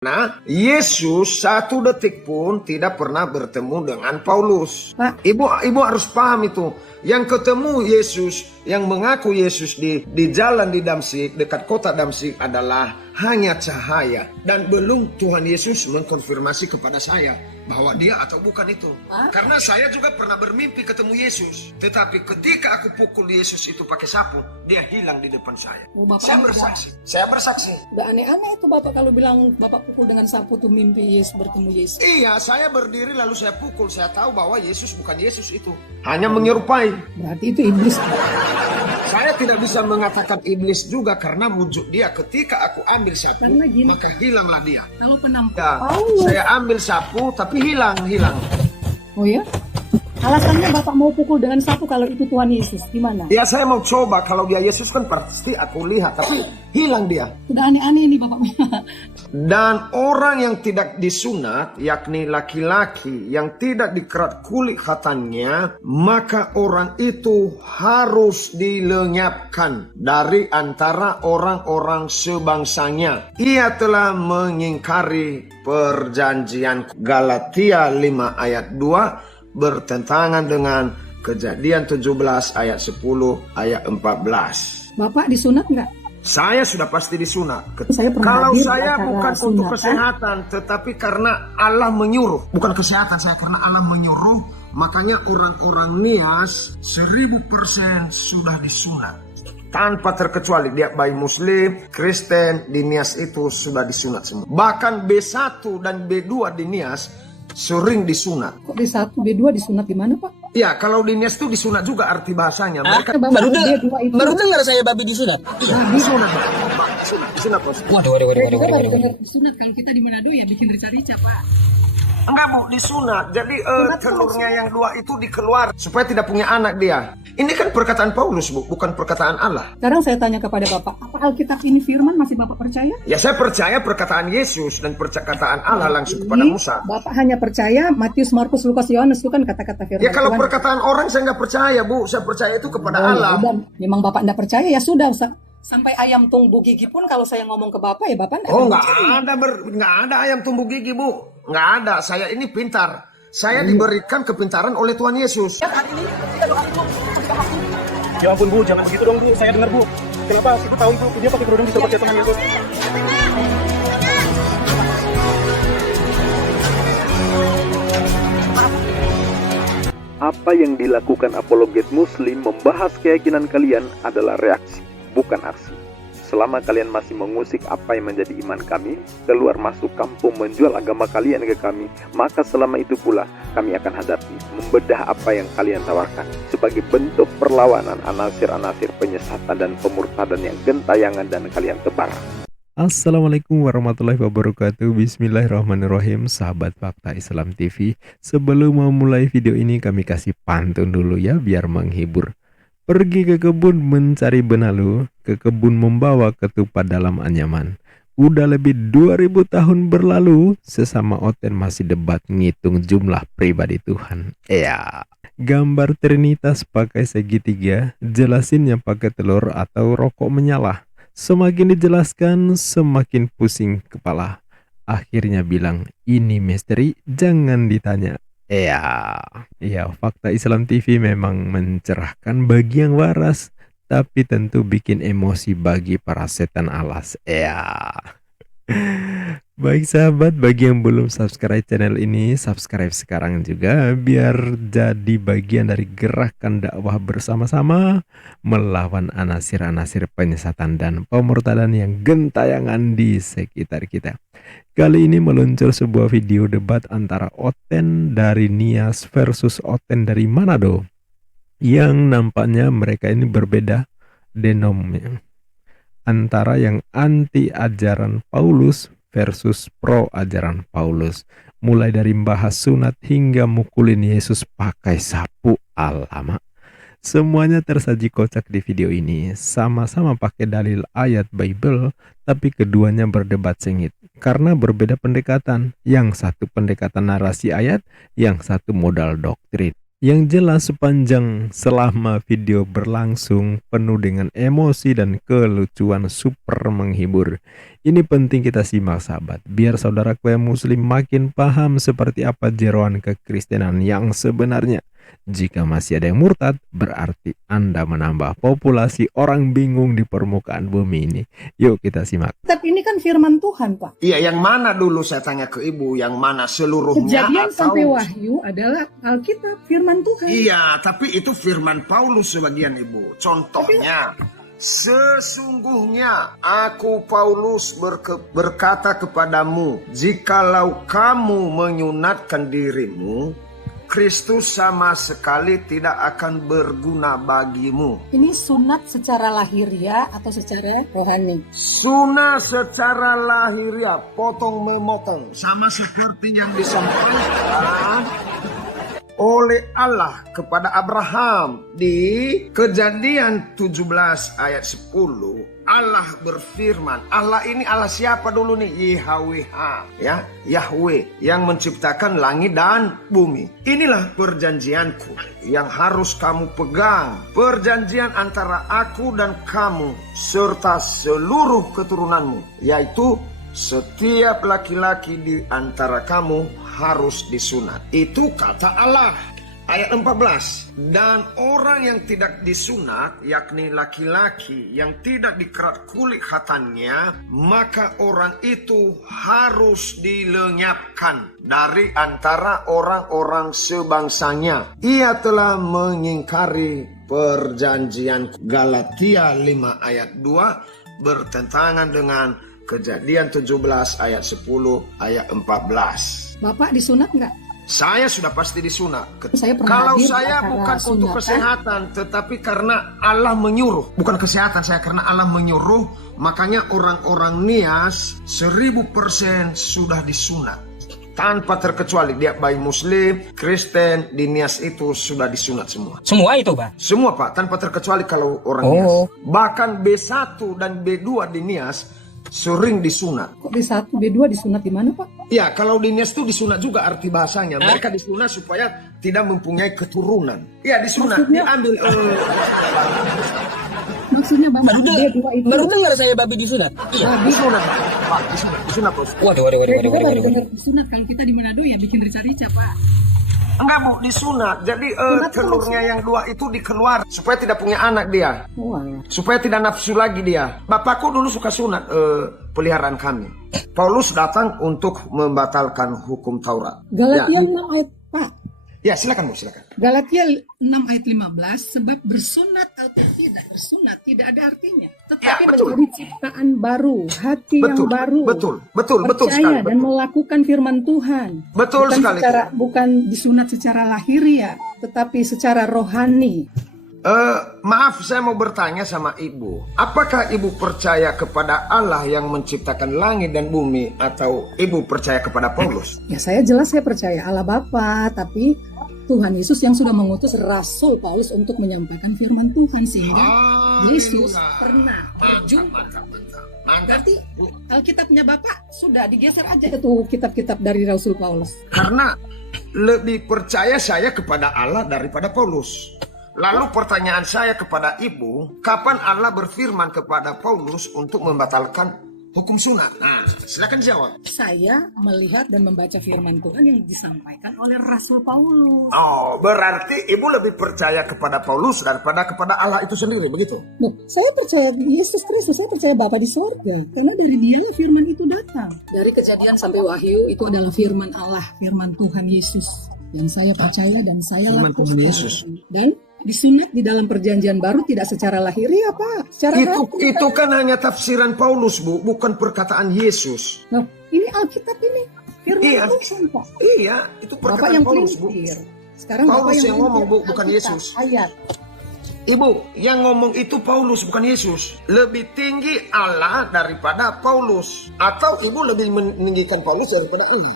Nah, Yesus satu detik pun tidak pernah bertemu dengan Paulus. Pak, ibu harus paham itu. Yang ketemu Yesus, yang mengaku Yesus di jalan di Damsyik, dekat kota Damsyik adalah hanya cahaya. Dan belum Tuhan Yesus mengkonfirmasi kepada saya bahwa dia atau bukan itu. Karena saya juga pernah bermimpi ketemu Yesus. Tetapi ketika aku pukul Yesus itu pakai sapu, dia hilang di depan saya. Saya bersaksi. Udah aneh-aneh itu Bapak kalau bilang Bapak pukul dengan sapu tuh mimpi Yesus bertemu Yesus. Iya, saya berdiri lalu saya pukul. Saya tahu bahwa Yesus bukan Yesus itu. Hanya menyerupai. Berarti itu iblis. Saya tidak bisa mengatakan iblis juga karena wujud dia ketika aku ambil sapu, maka hilanglah dia. Kalau penampakan Ya, saya ambil sapu tapi hilang. Oh ya? Alasannya Bapak mau pukul dengan sapu kalau itu Tuhan Yesus, gimana? Ya, saya mau coba. Kalau dia Yesus kan pasti aku lihat, tapi hilang dia. Udah aneh-aneh nih Bapak. Dan orang yang tidak disunat, yakni laki-laki yang tidak dikerat kulit khatannya, maka orang itu harus dilenyapkan dari antara orang-orang sebangsanya. Ia telah mengingkari perjanjian. Galatia 5 ayat 2 bertentangan dengan Kejadian 17 ayat 10 ayat 14. Bapak disunat nggak? Saya sudah pasti disunat. Kalau saya bukan untuk kesehatan, tetapi karena Allah menyuruh. Bukan kesehatan saya, karena Allah menyuruh. Makanya orang-orang Nias 1000% sudah disunat. Tanpa terkecuali, dia baik Muslim, Kristen, di Nias itu sudah disunat semua. Bahkan B1 dan B2 di Nias sering disunat. Kok B1, B2 disunat di mana Pak? Ya, kalau di Nias itu disunat juga arti bahasanya. Mereka baru dengar saya babi disunat. Disunat. Disunat, Bos. Waduh. Disunat kalau kita di Manado ya bikin rica-rica Pak. Enggak, Bu, disunat. Jadi telurnya yang dua itu dikeluar supaya tidak punya anak dia. Ini kan perkataan Paulus, Bu, bukan perkataan Allah. Sekarang saya tanya kepada Bapak, apa Alkitab ini firman masih Bapak percaya? Ya, saya percaya perkataan Yesus dan perkataan Allah langsung kepada Musa. Bapak hanya percaya Matius, Markus, Lukas, Yohanes itu kan kata-kata firman. Ya, kalau perkataan orang saya nggak percaya, Bu. Saya percaya itu kepada Allah. Ya, memang Bapak nggak percaya ya sudah. Sampai ayam tumbuh gigi pun kalau saya ngomong ke Bapak ya Bapak nggak nggak ada ayam tumbuh gigi, Bu. Nggak ada. Saya ini pintar. Saya diberikan kepintaran oleh Tuhan Yesus. Ya ampun Bu, jangan begitu dong Bu. Saya dengar Bu. Kenapa 10 tahun Bu dia pakai kerudung bisa pakai Tuhan Yesus? Apa yang dilakukan apologet muslim membahas keyakinan kalian adalah reaksi, bukan aksi. Selama kalian masih mengusik apa yang menjadi iman kami, keluar masuk kampung menjual agama kalian ke kami, maka selama itu pula kami akan hadapi, membedah apa yang kalian tawarkan sebagai bentuk perlawanan anasir-anasir penyesatan dan pemurtadan yang gentayangan dan kalian tebar. Assalamualaikum warahmatullahi wabarakatuh. Bismillahirrahmanirrahim. Sahabat Fakta Islam TV, sebelum memulai video ini kami kasih pantun dulu ya biar menghibur. Pergi ke kebun mencari benalu, ke kebun membawa ketupat dalam anyaman. Udah lebih 2000 tahun berlalu, sesama Oten masih debat ngitung jumlah pribadi Tuhan. Ya, gambar Trinitas pakai segitiga, jelasinnya pakai telur atau rokok menyala. Semakin dijelaskan, semakin pusing kepala. Akhirnya bilang, ini misteri, jangan ditanya. Ya, Fakta Islam TV memang mencerahkan bagi yang waras, tapi tentu bikin emosi bagi para setan alas. Baik sahabat, bagi yang belum subscribe channel ini, subscribe sekarang juga biar jadi bagian dari gerakan dakwah bersama-sama melawan anasir-anasir penyesatan dan pemurtadan yang gentayangan di sekitar kita. Kali ini meluncur sebuah video debat antara Oten dari Nias versus Oten dari Manado, yang nampaknya mereka ini berbeda denomnya, antara yang anti ajaran Paulus versus pro ajaran Paulus, mulai dari membahas sunat hingga mukulin Yesus pakai sapu. Alamak, semuanya tersaji kocak di video ini. Sama-sama pakai dalil ayat Bible, tapi keduanya berdebat sengit karena berbeda pendekatan. Yang satu pendekatan narasi ayat, yang satu modal doktrin. Yang jelas sepanjang selama video berlangsung penuh dengan emosi dan kelucuan super menghibur. Ini penting kita simak sahabat, biar saudaraku yang muslim makin paham seperti apa jeroan kekristenan yang sebenarnya. Jika masih ada yang murtad, berarti Anda menambah populasi orang bingung di permukaan bumi ini. Yuk kita simak. Tapi ini kan firman Tuhan, Pak. Iya, yang mana dulu saya tanya ke ibu, yang mana seluruhnya Kejadian atau... sampai Wahyu adalah Alkitab, firman Tuhan. Iya, tapi itu firman Paulus sebagian ibu. Contohnya, sesungguhnya aku Paulus berkata kepadamu, jikalau kamu menyunatkan dirimu, Kristus sama sekali tidak akan berguna bagimu. Ini sunat secara lahiriah atau secara rohani? Sunat secara lahiriah, potong memotong, sama seperti yang disampaikan oleh Allah kepada Abraham di Kejadian 17 ayat 10. Allah berfirman, Allah ini Allah siapa dulu nih? YHWH, ya, Yahweh yang menciptakan langit dan bumi. Inilah perjanjianku yang harus kamu pegang, perjanjian antara aku dan kamu serta seluruh keturunanmu, yaitu setiap laki-laki di antara kamu harus disunat. Itu kata Allah. Ayat 14. Dan orang yang tidak disunat, yakni laki-laki yang tidak dikerat kulit khatannya, maka orang itu harus dilenyapkan dari antara orang-orang sebangsanya. Ia telah mengingkari perjanjian. Galatia 5 ayat 2 bertentangan dengan Kejadian 17 ayat 10 ayat 14. Bapak disunat nggak? Saya sudah pasti disunat. Saya pernah Kalau hadir saya acara bukan untuk sunatan. kesehatan, tetapi karena Allah menyuruh. Bukan kesehatan saya, karena Allah menyuruh. Makanya orang-orang Nias 1000% sudah disunat. Tanpa terkecuali, dia baik Muslim, Kristen, di Nias itu sudah disunat semua. Semua itu, Pak? Semua Pak, tanpa terkecuali kalau orang Nias. Bahkan B1 dan B2 di Nias sering disunat. Kok B1, B2 disunat di mana, Pak? Ya, kalau di Nias itu disunat juga arti bahasanya. Mereka disunat supaya tidak mempunyai keturunan. Ya, disunat. Maksudnya? Diambil. Maksudnya Bapak B2 itu. Baru dengar saya babi disunat. Iya. Disunat. Pak, disunat. Pak. Waduh. Saya juga baru dengar disunat. Kalau kita di Manado ya bikin rica-rica, Pak. Enggak Bu, disunat. Jadi telurnya yang 2 itu dikeluar supaya tidak punya anak dia. Wah. Supaya tidak nafsu lagi dia. Bapakku dulu suka sunat peliharaan kami. Paulus datang untuk membatalkan hukum Taurat. Galatia Ya. 6 ayat, Pak. Ya, silakan Bu, silakan. Galatia 6 ayat 15, sebab bersunat atau tidak bersunat tidak ada artinya. Tetapi betul. menjadi ciptaan baru, hati yang baru. Betul Percaya sekali. dan melakukan firman Tuhan. Betul sekali. Bukan disunat secara lahiriah, tetapi secara rohani. Maaf, saya mau bertanya sama ibu. Apakah ibu percaya kepada Allah yang menciptakan langit dan bumi, atau ibu percaya kepada Paulus? Ya saya percaya Allah Bapa, tapi Tuhan Yesus yang sudah mengutus Rasul Paulus untuk menyampaikan firman Tuhan, sehingga Yesus pernah berjumpa. Mantap. Berarti Alkitabnya Bapak sudah digeser aja tuh kitab-kitab dari Rasul Paulus. Karena lebih percaya saya kepada Allah daripada Paulus. Lalu pertanyaan saya kepada ibu, kapan Allah berfirman kepada Paulus untuk membatalkan hukum sunat? Nah, silakan jawab. Saya melihat dan membaca firman Tuhan yang disampaikan oleh Rasul Paulus. Oh, berarti ibu lebih percaya kepada Paulus daripada kepada Allah itu sendiri, begitu? Loh, saya percaya Yesus Kristus, saya percaya Bapa di sorga. Karena dari dialah firman itu datang. Dari Kejadian sampai Wahyu itu adalah firman Allah, firman Tuhan Yesus. Yang saya percaya dan saya Firman lakukan. Tuhan Yesus. Dan disunat di dalam perjanjian baru tidak secara lahiriah, Pak. Secara hati. Itu kan hanya tafsiran Paulus, Bu, bukan perkataan Yesus. Nah, ini Alkitab ini. Firman Iya. Tuhan, Pak. Iya, itu Bapak perkataan yang Paulus, Bu. pelintir. Sekarang Paulus Bapak yang ngomong, Bu, pelintir bukan Alkitab, Yesus. Ayat. Ibu, yang ngomong itu Paulus, bukan Yesus. Lebih tinggi Allah daripada Paulus. Atau ibu lebih meninggikan Paulus daripada Allah?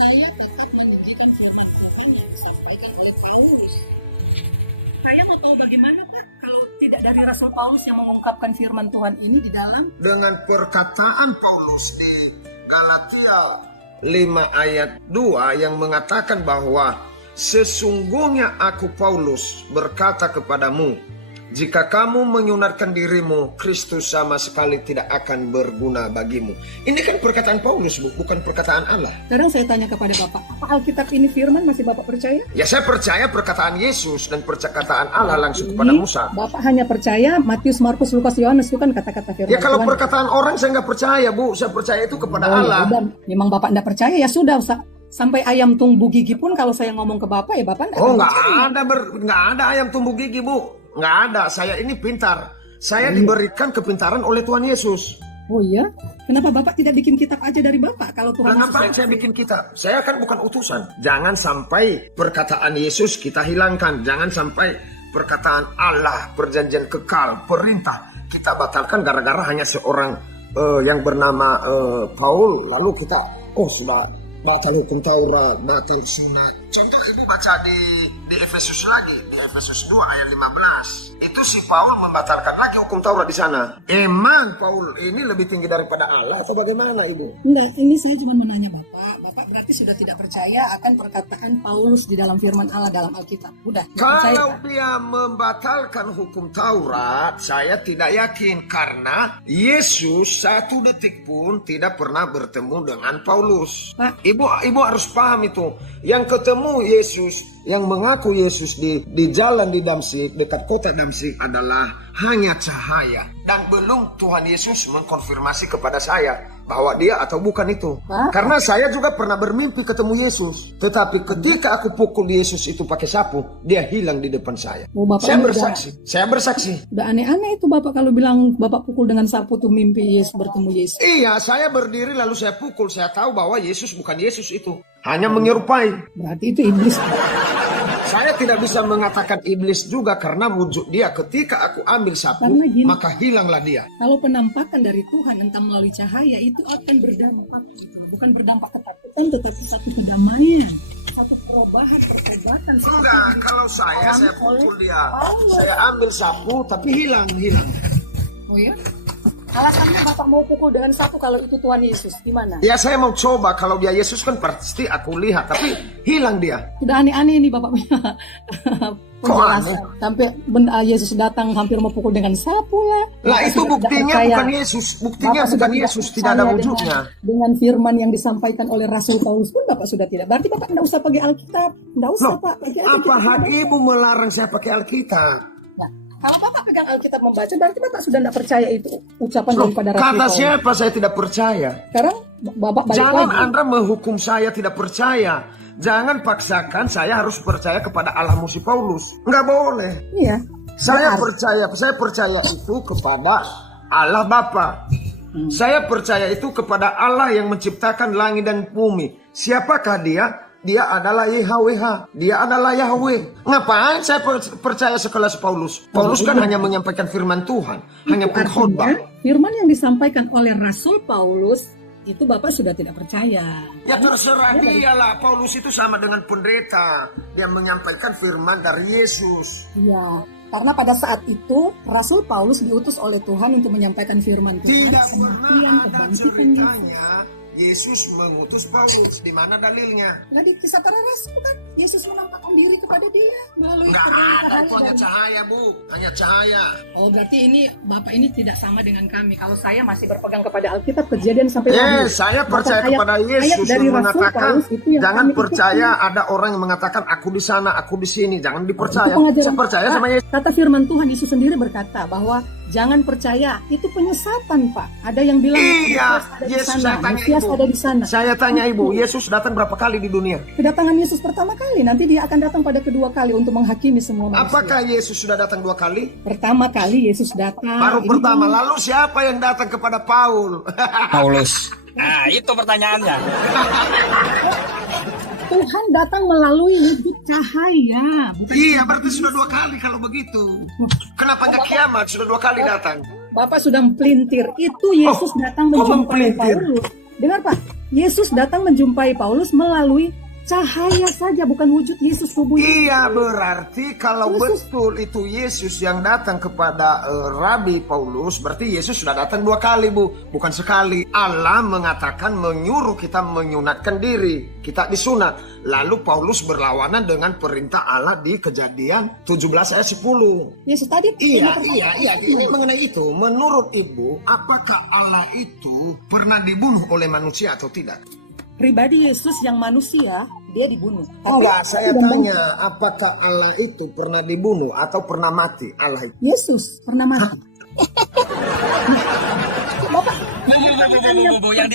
Saya tetap meninggikan firman Tuhan yang disampaikan oleh Paulus. Saya mau tahu bagaimana, Pak, kalau tidak dari Rasul Paulus yang mengungkapkan firman Tuhan ini di dalam Dengan perkataan Paulus di Galatia 5 ayat 2 yang mengatakan bahwa sesungguhnya aku Paulus berkata kepadamu, jika kamu menyunatkan dirimu, Kristus sama sekali tidak akan berguna bagimu. Ini kan perkataan Paulus, Bu, bukan perkataan Allah. Sekarang saya tanya kepada Bapak, apa Alkitab ini firman masih Bapak percaya? Ya, saya percaya perkataan Yesus dan perkataan Allah langsung kepada Ini Musa. Bapak hanya percaya Matius, Markus, Lukas, Yohanes, itu kan kata-kata firman Ya, kalau Tuhan. perkataan orang saya nggak percaya, Bu. Saya percaya itu kepada Allah. Ya, memang Bapak tidak percaya, ya sudah. Sampai ayam tumbuh gigi pun kalau saya ngomong ke Bapak, ya Bapak Oh, nggak nggak ada ayam tumbuh gigi, Bu. Nggak ada. Saya ini pintar. Saya diberikan kepintaran oleh Tuhan Yesus. Oh iya? Kenapa Bapak tidak bikin kitab aja dari Bapak kalau Tuhan Yesus? Ngapain saya bikin kitab? Saya kan bukan utusan. Jangan sampai perkataan Yesus kita hilangkan. Jangan sampai perkataan Allah, perjanjian kekal, perintah kita batalkan gara-gara hanya seorang yang bernama Paul. Lalu kita, sudah batal hukum Taurat, batal sunat. Contoh ibu baca di Efesus lagi, di Efesus 2 ayat 15. Itu si Paul membatalkan lagi hukum Taurat di sana. Emang Paul ini lebih tinggi daripada Allah atau bagaimana, Ibu? Enggak, ini saya cuma mau nanya Bapak. Bapak berarti sudah tidak percaya akan perkataan Paulus di dalam firman Allah dalam Alkitab. Udah, Kalau dia membatalkan hukum Taurat, saya tidak yakin karena Yesus satu detik pun tidak pernah bertemu dengan Paulus. Pak. Ibu harus paham itu. Yang ketemu Yesus, yang mengaku Yesus di jalan di Damsyik, dekat kota Damsyik adalah hanya cahaya. Dan belum Tuhan Yesus mengkonfirmasi kepada saya bahwa dia atau bukan itu. Karena saya juga pernah bermimpi ketemu Yesus. Tetapi ketika aku pukul Yesus itu pakai sapu, dia hilang di depan saya. Saya bersaksi. Saya bersaksi. Udah aneh-aneh itu Bapak kalau bilang Bapak pukul dengan sapu tuh mimpi Yesus bertemu Yesus. Iya, saya berdiri lalu saya pukul. Saya tahu bahwa Yesus bukan Yesus itu. Hanya menyerupai. Berarti itu iblis. Saya tidak bisa mengatakan iblis juga karena wujud dia. Ketika aku ambil sapu, maka hilanglah dia. Kalau penampakan dari Tuhan entah melalui cahaya itu akan berdampak. Bukan berdampak ketakutan, tetapi satu kedamaian. Satu perubahan, pertobatan. Enggak, kalau saya pukul dia. Saya ambil sapu tapi hilang. Oh ya? Alasannya Bapak mau pukul dengan sapu kalau itu Tuhan Yesus, gimana? Ya saya mau coba, kalau dia Yesus kan pasti aku lihat, tapi hilang dia. Sudah aneh-aneh ini Bapak punya penjelasan. Sampai benda Yesus datang hampir mau pukul dengan sapu ya. Lah itu buktinya bukan Yesus, buktinya bukan Yesus, tidak ada wujudnya. Dengan firman yang disampaikan oleh Rasul Paulus pun Bapak sudah tidak. Berarti Bapak tidak usah pakai Alkitab, tidak usah Pak. Apa hak Ibu melarang saya pakai Alkitab? Kalau Bapak pegang Alkitab membaca, berarti Bapak sudah tidak percaya itu ucapan daripada Rasul Kata Paulus. siapa saya tidak percaya? Sekarang Bapak balik Jangan lagi. Anda menghukum saya tidak percaya. Jangan paksakan saya harus percaya kepada Allah musi Paulus. Enggak boleh. Iya. Saya percaya itu kepada Allah Bapa. Saya percaya itu kepada Allah yang menciptakan langit dan bumi. Siapakah dia? Dia adalah YHWH. Dia adalah Yahweh. Ngapain saya percaya sekelas Paulus? Paulus kan hanya menyampaikan firman Tuhan. Hanya pengkhotbah. Firman yang disampaikan oleh Rasul Paulus, itu Bapak sudah tidak percaya. Ya terserah dia lah. Paulus itu sama dengan pendeta. Dia menyampaikan firman dari Yesus. Iya. Karena pada saat itu Rasul Paulus diutus oleh Tuhan untuk menyampaikan firman Tuhan. Tidak pernah ada ceritanya Yesus mengutus Paulus. Di mana dalilnya? Nah di kisah para rasul kan Yesus menampakkan diri kepada dia melalui Nggak ada, itu hanya cahaya, Bu. Hanya cahaya. Oh berarti ini Bapak ini tidak sama dengan kami. Kalau saya masih berpegang kepada Alkitab, Kejadian sampai Wahyu. Saya percaya kepada Yesus yang mengatakan jangan percaya ada orang yang mengatakan aku di sana, aku di sini. Jangan dipercaya. Saya percaya sama Yesus. Kata firman Tuhan, Yesus sendiri berkata bahwa jangan percaya, itu penyesatan Pak. Ada yang bilang iya, Yesus ada di sana. Saya tanya Ibu, Yesus datang berapa kali di dunia? Kedatangan Yesus pertama kali, nanti dia akan datang pada kedua kali untuk menghakimi semua manusia. Apakah Yesus sudah datang 2 kali? Pertama kali Yesus datang. Baru pertama, lalu siapa yang datang kepada Paul? Paulus. Nah, itu pertanyaannya. Tuhan datang melalui wujud cahaya. Iya, berarti sudah 2 kali kalau begitu. Kenapa nggak kiamat? Sudah 2 kali datang. Bapak sudah melintir. Itu Yesus datang menjumpai Paulus. Dengar Pak, Yesus datang menjumpai Paulus melalui cahaya saja, bukan wujud Yesus tubuhnya. Iya, berarti kalau Yesus. betul itu Yesus yang datang kepada Rabi Paulus, berarti Yesus sudah datang 2 kali, Bu, bukan sekali. Allah mengatakan menyuruh kita menyunatkan diri, kita disunat. Lalu Paulus berlawanan dengan perintah Allah di Kejadian 17 ayat 10. Yesus tadi. Iya, ini mengenai itu. Menurut Ibu, apakah Allah itu pernah dibunuh oleh manusia atau tidak? Pribadi Yesus yang manusia, dia dibunuh. Enggak, saya tanya, apakah Allah itu pernah dibunuh atau pernah mati? Allah itu. Yesus pernah mati. Bapak, Yang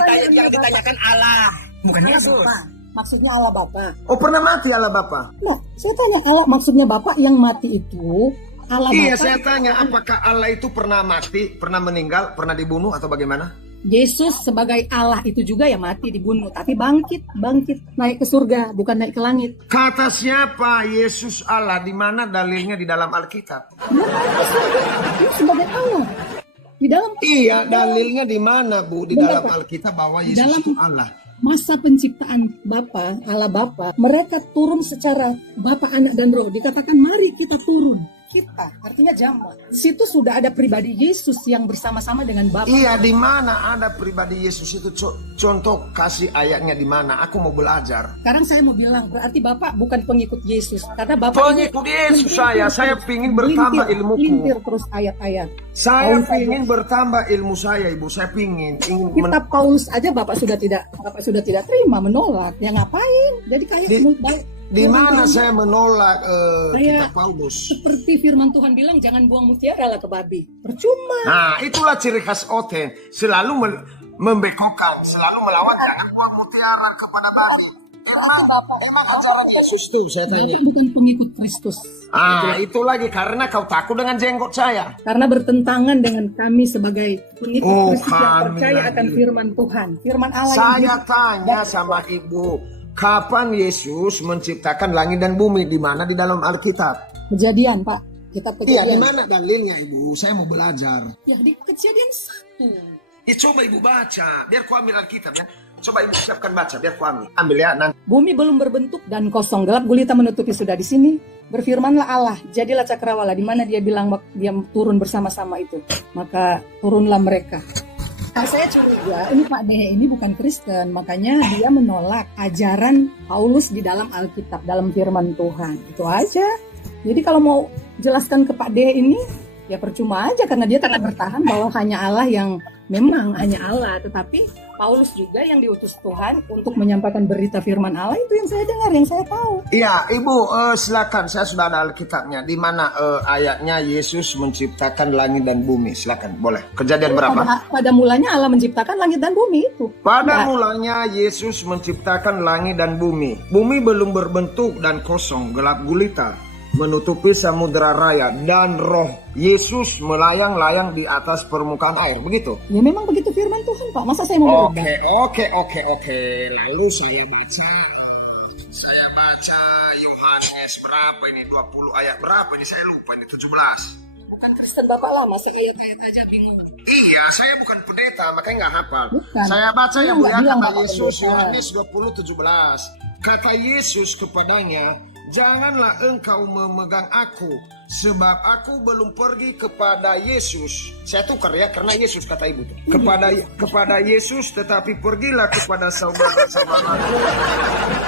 ditanyakan Allah, bukan Yesus. maksudnya Allah Bapa. Oh, pernah mati Allah Bapa? No, saya tanya Allah maksudnya Bapak yang mati itu Allah Iya, Bapa. saya tanya, apakah Allah itu pernah mati, pernah meninggal, pernah dibunuh atau bagaimana? Yesus sebagai Allah itu juga ya mati dibunuh, tapi bangkit naik ke surga, bukan naik ke langit. Kata siapa Yesus Allah? Di mana dalilnya di dalam Alkitab? Dia naik ke surga, dia sebagai Allah. Di dalam Iya, dalilnya di mana, Bu? Di Benar, dalam Pak. Alkitab bahwa Di Yesus dalam- itu Allah. masa penciptaan Bapa, Allah Bapa, mereka turun secara Bapa, Anak dan Roh. Dikatakan mari kita turun. Kita, artinya jamak. Di situ sudah ada pribadi Yesus yang bersama-sama dengan Bapa. Iya, di mana ada pribadi Yesus itu? Contoh kasih ayatnya di mana? Aku mau belajar. Sekarang saya mau bilang, berarti Bapak bukan pengikut Yesus. Karena Bapak Pengikut Yesus saya pingin bertambah ilmuku. Lintir terus ayat-ayat. Saya Paulus ingin bertambah ilmu saya, Ibu. Saya ingin Kitab Paulus aja Bapak sudah tidak terima, menolak. Ya ngapain? Jadi kayak di mana saya menolak Saya- kitab Paulus? seperti firman Tuhan bilang, jangan buang mutiara lah ke babi. Percuma. Nah, itulah ciri khas Oten. Selalu membekokkan, selalu melawan, jangan buang mutiara kepada babi. Emang ajaran Yesus tuh, saya tanya. Bapak bukan pengikut Kristus. Itu lagi karena kau takut dengan jenggot saya. Karena bertentangan dengan kami sebagai pengikut Oh, Kristus yang kami percaya lagi. akan firman Tuhan. Firman Allah yang Saya hidup. tanya sama Ibu, kapan Yesus menciptakan langit dan bumi? Di mana di dalam Alkitab? Kejadian, Pak. Kitab Iya, di Kejadian. mana dalilnya, Ibu? Saya mau belajar. Ya, di Kejadian 1. Coba Ibu baca, biar ku ambil Alkitab ya. Coba Ibu siapkan baca, biar ku ambil. Ambil ya, nanti. Bumi belum berbentuk dan kosong, gelap gulita menutupi sudah di sini. Berfirmanlah Allah, jadilah cakrawala, di mana dia bilang dia turun bersama-sama itu. Maka turunlah mereka. Nah, saya curiga ini Pak Dehe ini bukan Kristen, makanya dia menolak ajaran Paulus di dalam Alkitab, dalam firman Tuhan. Itu aja. Jadi kalau mau jelaskan ke Pak Dehe ini, ya percuma aja karena dia tetap bertahan bahwa hanya Allah yang memang hanya Allah, tetapi Paulus juga yang diutus Tuhan untuk menyampaikan berita firman Allah, itu yang saya dengar, yang saya tahu. Iya, Ibu, silakan. Saya sudah ada Alkitabnya. Di mana ayatnya Yesus menciptakan langit dan bumi? Silakan, boleh. Kejadian berapa? Pada mulanya Allah menciptakan langit dan bumi itu. Pada Nah, mulanya Yesus menciptakan langit dan bumi. Bumi belum berbentuk dan kosong, gelap gulita, menutupi samudera raya, dan roh Yesus melayang-layang di atas permukaan air. Begitu? ya memang begitu firman Tuhan, Pak. Masa saya mau berubah? Oke. Lalu saya baca Yohanes berapa ini? 20 ayat berapa ini? Saya lupa ini 17. Bukan Kristen Bapak lah, masa ayat-ayat aja bingung. Iya, saya bukan pendeta, makanya nggak hafal. Bukan. Saya baca yang Nggak mulia bilang kata Bapak Yesus, pendeta. Yohanes 20:17. Kata Yesus kepadanya, janganlah engkau memegang aku, sebab aku belum pergi kepada Yesus. Saya tukar ya, karena Yesus kata Ibu tuh. Kepada Yesus, tetapi pergilah kepada saudara-saudaraku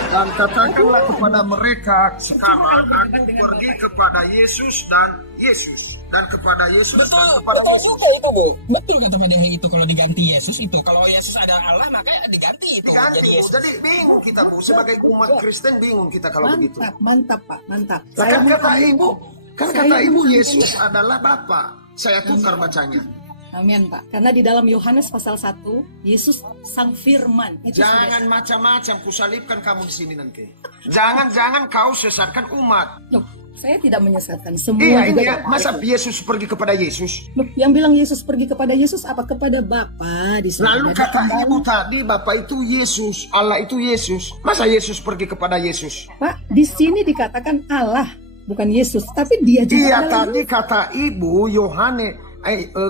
dan katakanlah kepada mereka, sekarang aku pergi kepada Yesus dan Yesus. Dan kepada Yesus dan kepada Betul Yesus. juga itu, Bu. Betul kata Pak Dehe itu, kalau diganti Yesus itu. Kalau Yesus ada Allah, maka diganti itu. Diganti, Jadi Bu. Yesus. Jadi bingung kita, Bu. Sebagai umat Kristen bingung kita kalau begitu. Mantap Pak, mantap. Lah, kan kata mau- Ibu, Saya Ibu mau- Yesus adalah Bapa. Saya tukar bacanya. Amin Pak. Karena di dalam Yohanes pasal 1, Yesus sang firman. Itu Jangan macam-macam kusalibkan kamu di sini nanti. Jangan kau sesatkan umat. Loh, saya tidak menyesatkan. Semua Iya, juga iya. Bapak Masa itu. Yesus pergi kepada Yesus? Loh, yang bilang Yesus pergi kepada Yesus apa? Kepada Bapa di sana. Lalu kata Ibu tadi, Bapa itu Yesus, Allah itu Yesus. Masa Yesus pergi kepada Yesus? Pak, di sini dikatakan Allah, bukan Yesus, tapi dia juga Iya, adalah tadi kata Ibu Yohanes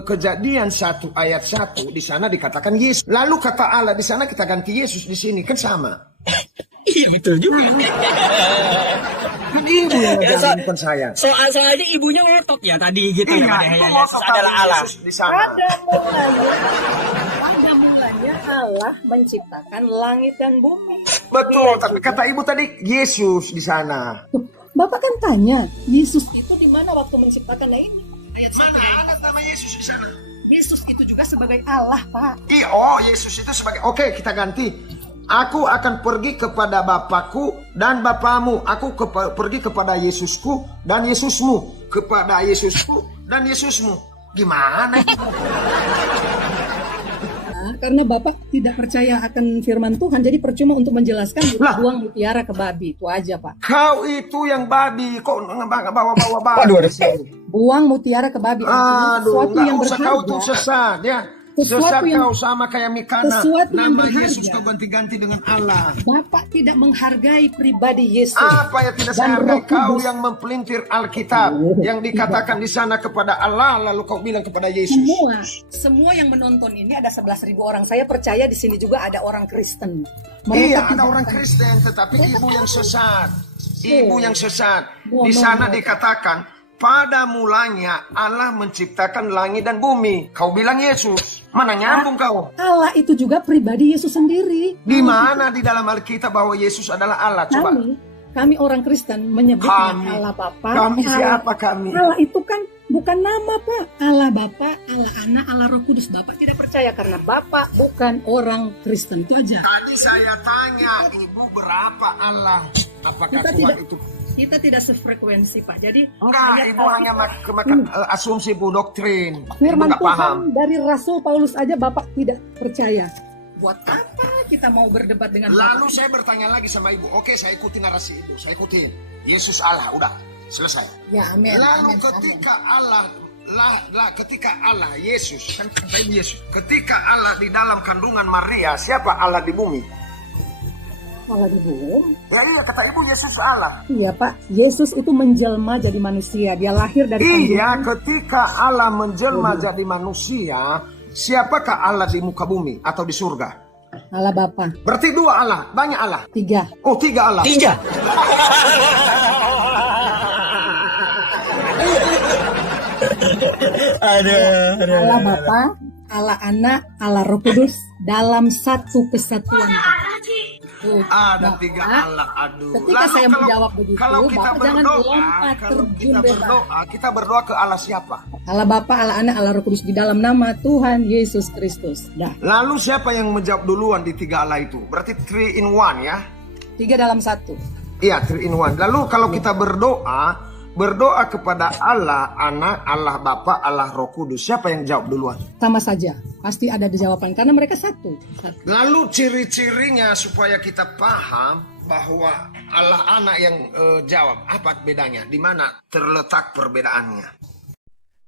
Kejadian 1 ayat 1 di sana dikatakan Yesus. Lalu kata Allah di sana kita ganti Yesus di sini, kan sama. Iya betul juga. Kan ibu yang Ya, ngejalanin, bukan saya. Soalnya ibunya ngotot ya tadi gitu ya, Pak Dehe, itu ya, ngotot Yesus adalah tadi Allah. Yesus di sana. Pada mulanya Allah menciptakan langit dan bumi. Betul, tapi kata ibu tadi Yesus di sana. Tuh, Bapak kan tanya, Yesus itu di mana waktu menciptakan ini? Ayat Mana ada nama Yesus di sana? Yesus itu juga sebagai Allah, Pak. Yesus itu sebagai... Oke, kita ganti. Aku akan pergi kepada Bapakku dan Bapamu. Aku pergi kepada Yesusku dan Yesusmu. Kepada Yesusku dan Yesusmu. Gimana? Nah, karena Bapak tidak percaya akan firman Tuhan, jadi percuma untuk menjelaskan Lah. buang mutiara ke babi. Itu aja, Pak. Kau itu yang babi. Kok bawa-bawa babi? Waduh, Buang mutiara ke babi. Artinya Aduh, sesuatu nggak yang usah kau tuh berharga. sesat ya. Sesuatu Sesat yang- kau sama kayak Mikana. sesuatu yang Nama berharga. Yesus kau ganti-ganti dengan Allah. Bapak tidak menghargai pribadi Yesus. Apa yang tidak Dan saya hargai? Roh Kau Kudus. yang mempelintir Alkitab, yang dikatakan di sana kepada Allah, lalu kau bilang kepada Yesus. Semua yang menonton ini ada 11.000 orang. Saya percaya di sini juga ada orang Kristen. Iya, ada tidak orang akan- Kristen, tetapi ibu yang sesat. Ibu yang sesat. No, Di no, sana no. dikatakan, pada mulanya Allah menciptakan langit dan bumi. Kau bilang Yesus. Mana nyambung kau? Allah itu juga pribadi Yesus sendiri. Di mana di dalam Alkitab bahwa Yesus adalah Allah? Coba. Kami orang Kristen menyebutnya Kami. Allah Bapa. Kami Allah. siapa kami? Allah itu kan bukan nama, Pak. Allah Bapa, Allah Anak, Allah Roh Kudus. Bapak tidak percaya karena Bapak bukan orang Kristen. Itu aja. Tadi saya tanya, ibu berapa Allah? Apakah Kita Tuhan tidak- itu? Kita tidak sefrekuensi, Pak. Jadi Enggak, ibu hanya kemakan asumsi bu, doktrin. Ibu firman nggak Tuhan paham. dari Rasul Paulus aja Bapak tidak percaya. Buat apa kita mau berdebat dengan Lalu Bapak? saya bertanya lagi sama ibu. Oke, saya ikutin narasi ibu. Saya ikutin. Yesus Allah, udah selesai. Ya, amin. Lalu amin, ketika Allah ketika Allah Yesus kan kata ibu Yesus. Ketika Allah di dalam kandungan Maria, siapa Allah di bumi? Allah di bumi. Ya iya, kata ibu Yesus Allah. Iya, Pak. Yesus itu menjelma jadi manusia. Dia lahir dari Iya, kandungan. ketika Allah menjelma jadi manusia, siapakah Allah di muka bumi atau di surga? Allah Bapa. Berarti dua Allah, banyak Allah. 3. Oh, tiga Allah. 3. Allah Bapa, Allah Anak, Allah Roh Kudus dalam satu kesatuan. Tuh, Ada Bapak, tiga Allah. Aduh. Ketika saya menjawab begitu, kalau kita Bapak jangan berdoa, lompat kalau terjun kita bebas. berdoa, kita berdoa ke Allah siapa? Allah Bapa, Allah Anak, Allah Roh Kudus di dalam nama Tuhan Yesus Kristus. Dah. Lalu siapa yang menjawab duluan di tiga Allah itu? Berarti 3 in 1 ya? 3 dalam 1. Iya, 3 in 1. Lalu kalau kita berdoa kepada Allah Anak, Allah Bapa, Allah Roh Kudus, siapa yang jawab duluan? Sama saja. Pasti ada jawaban karena mereka satu. Lalu ciri-cirinya supaya kita paham bahwa Allah Anak yang jawab, apa bedanya? Di mana terletak perbedaannya?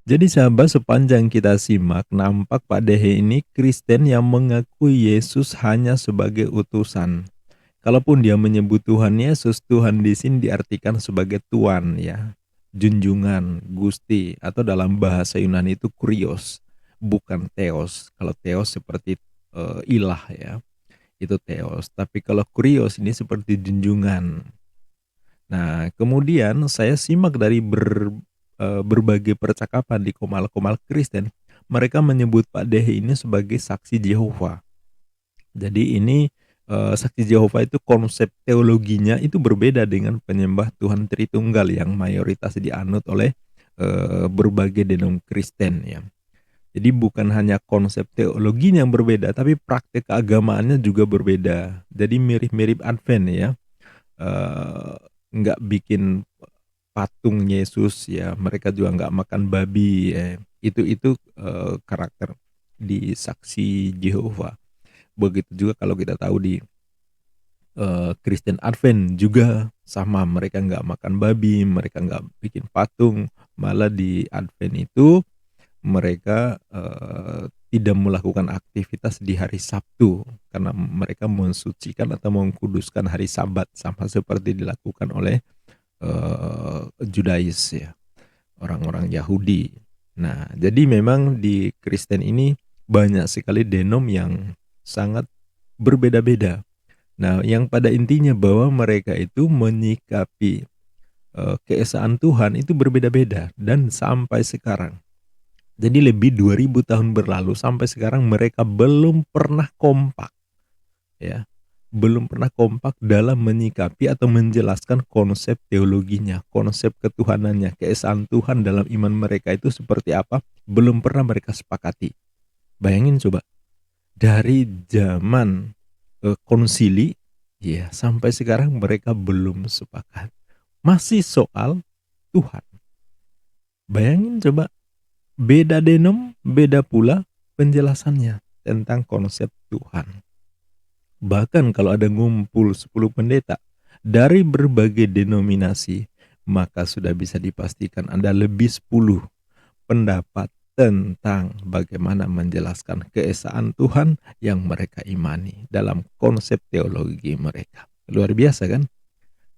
Jadi sahabat, sepanjang kita simak, nampak Pak Dehe ini Kristen yang mengakui Yesus hanya sebagai utusan. Kalaupun dia menyebut Tuhan Yesus, Tuhan di sini diartikan sebagai Tuan ya, junjungan, Gusti, atau dalam bahasa Yunani itu kurios, bukan theos. Kalau theos seperti ilah ya, itu theos. Tapi kalau kurios ini seperti junjungan. Nah, kemudian saya simak dari berbagai percakapan di komal-komal Kristen, mereka menyebut Pak Dehe ini sebagai saksi Yehova. Jadi ini saksi Yehova itu konsep teologinya itu berbeda dengan penyembah Tuhan Tritunggal yang mayoritas dianut oleh berbagai denom Kristen ya. Jadi bukan hanya konsep teologinya yang berbeda, tapi praktek keagamaannya juga berbeda. Jadi mirip-mirip Advent ya, nggak bikin patung Yesus ya, mereka juga nggak makan babi ya. Itu karakter di saksi Yehova. Begitu juga kalau kita tahu di Kristen Advent juga sama, mereka nggak makan babi, mereka nggak bikin patung, malah di Advent itu mereka tidak melakukan aktivitas di hari Sabtu karena mereka mensucikan atau mengkuduskan hari Sabat sama seperti dilakukan oleh Judais ya, orang-orang Yahudi. Nah, jadi memang di Kristen ini banyak sekali denom yang sangat berbeda-beda. Nah, yang pada intinya bahwa mereka itu menyikapi keesaan Tuhan itu berbeda-beda dan sampai sekarang. Jadi lebih 2000 tahun berlalu sampai sekarang mereka belum pernah kompak, ya. Belum pernah kompak dalam menyikapi atau menjelaskan konsep teologinya, konsep ketuhanannya, keesaan Tuhan dalam iman mereka itu seperti apa, belum pernah mereka sepakati. Bayangin coba, dari zaman konsili, ya, sampai sekarang mereka belum sepakat. Masih soal Tuhan. Bayangin coba, beda denom, beda pula penjelasannya tentang konsep Tuhan. Bahkan kalau ada ngumpul 10 pendeta dari berbagai denominasi, maka sudah bisa dipastikan ada lebih 10 pendapat tentang bagaimana menjelaskan keesaan Tuhan yang mereka imani dalam konsep teologi mereka. Luar biasa kan?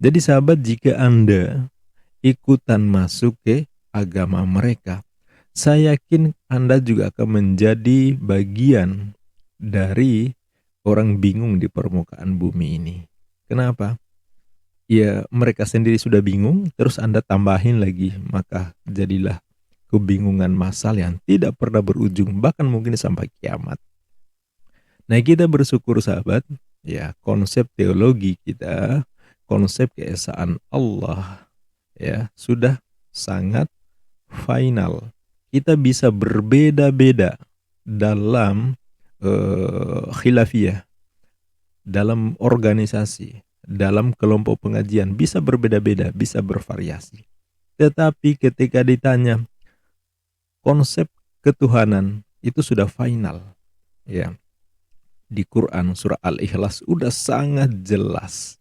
Jadi sahabat, jika Anda ikutan masuk ke agama mereka, saya yakin Anda juga akan menjadi bagian dari orang bingung di permukaan bumi ini. Kenapa? Ya, mereka sendiri sudah bingung, terus Anda tambahin lagi, maka jadilah kebingungan massal yang tidak pernah berujung, bahkan mungkin sampai kiamat. Nah, kita bersyukur sahabat, ya, konsep teologi kita, konsep keesaan Allah, ya, sudah sangat final. Kita bisa berbeda-beda dalam khilafiyah, dalam organisasi, dalam kelompok pengajian, bisa berbeda-beda, bisa bervariasi. Tetapi ketika ditanya konsep ketuhanan itu sudah final, ya. Di Quran surah Al-Ikhlas udah sangat jelas.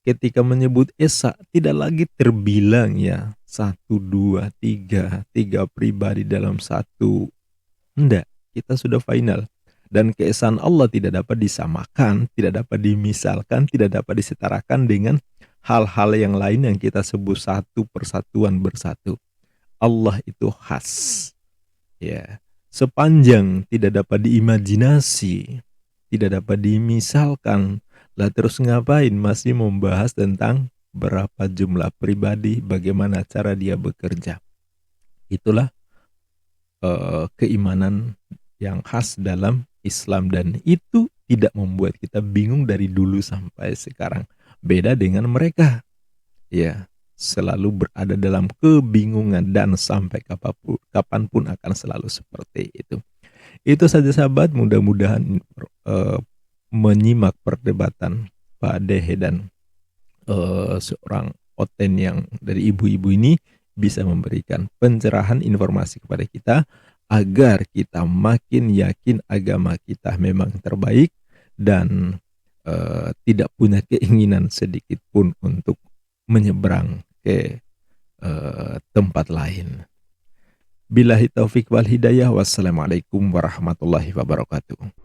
Ketika menyebut Esa tidak lagi terbilang ya 1, 2, 3 pribadi dalam satu. Enggak, kita sudah final. Dan keesaan Allah tidak dapat disamakan, tidak dapat dimisalkan, tidak dapat disetarakan dengan hal-hal yang lain yang kita sebut satu persatuan bersatu. Allah itu khas, ya. Sepanjang tidak dapat diimajinasi, tidak dapat dimisalkan, lah terus ngapain masih membahas tentang berapa jumlah pribadi, bagaimana cara dia bekerja. Itulah keimanan yang khas dalam Islam, dan itu tidak membuat kita bingung dari dulu sampai sekarang. Beda dengan mereka, ya, selalu berada dalam kebingungan dan sampai kapanpun akan selalu seperti itu. Itu saja sahabat, mudah-mudahan menyimak perdebatan Pak Dehe dan seorang Oten yang dari ibu-ibu ini bisa memberikan pencerahan informasi kepada kita agar kita makin yakin agama kita memang terbaik dan tidak punya keinginan sedikit pun untuk menyeberang ke tempat lain. Billahi taufik wal hidayah. Wassalamualaikum warahmatullahi wabarakatuh.